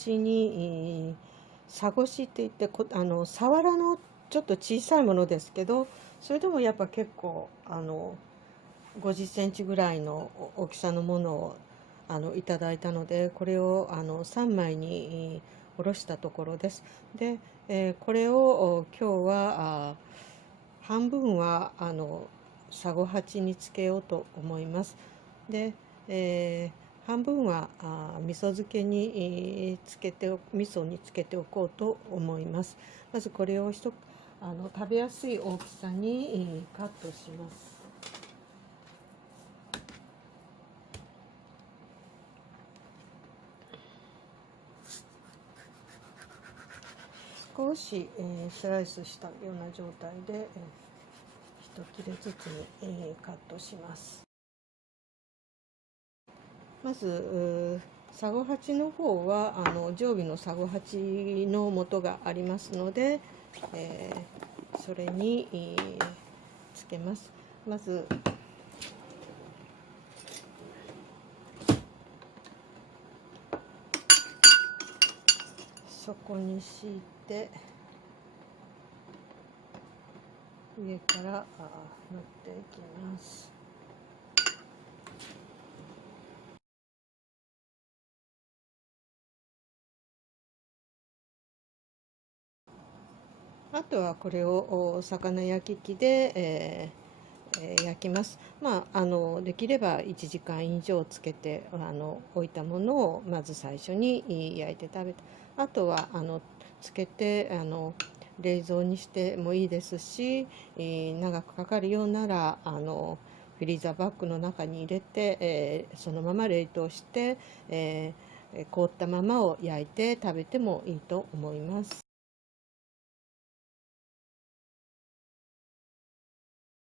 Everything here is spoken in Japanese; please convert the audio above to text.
ちにサゴシっていってサワラのちょっと小さいものですけど、それでもやっぱ結構50センチぐらいの大きさのものをいただいたので、これを3枚におろしたところです。で、これを今日は半分はサゴハチにつけようと思います。で、半分は味噌漬けにつけて味噌につけておこうと思います。まずこれを食べやすい大きさにカットします。少し、スライスしたような状態で、一切れずつに、カットします。まずサゴハチの方は常備のサゴハチの素がありますので、それに、つけます。まず底に敷いて上から塗っていきます。あとはこれを魚焼き器で、焼きます。できれば1時間以上つけて置いたものをまず最初に焼いて食べて、あとはつけて冷蔵にしてもいいですし、長くかかるようならフリーザーバッグの中に入れて、そのまま冷凍して、凍ったままを焼いて食べてもいいと思います。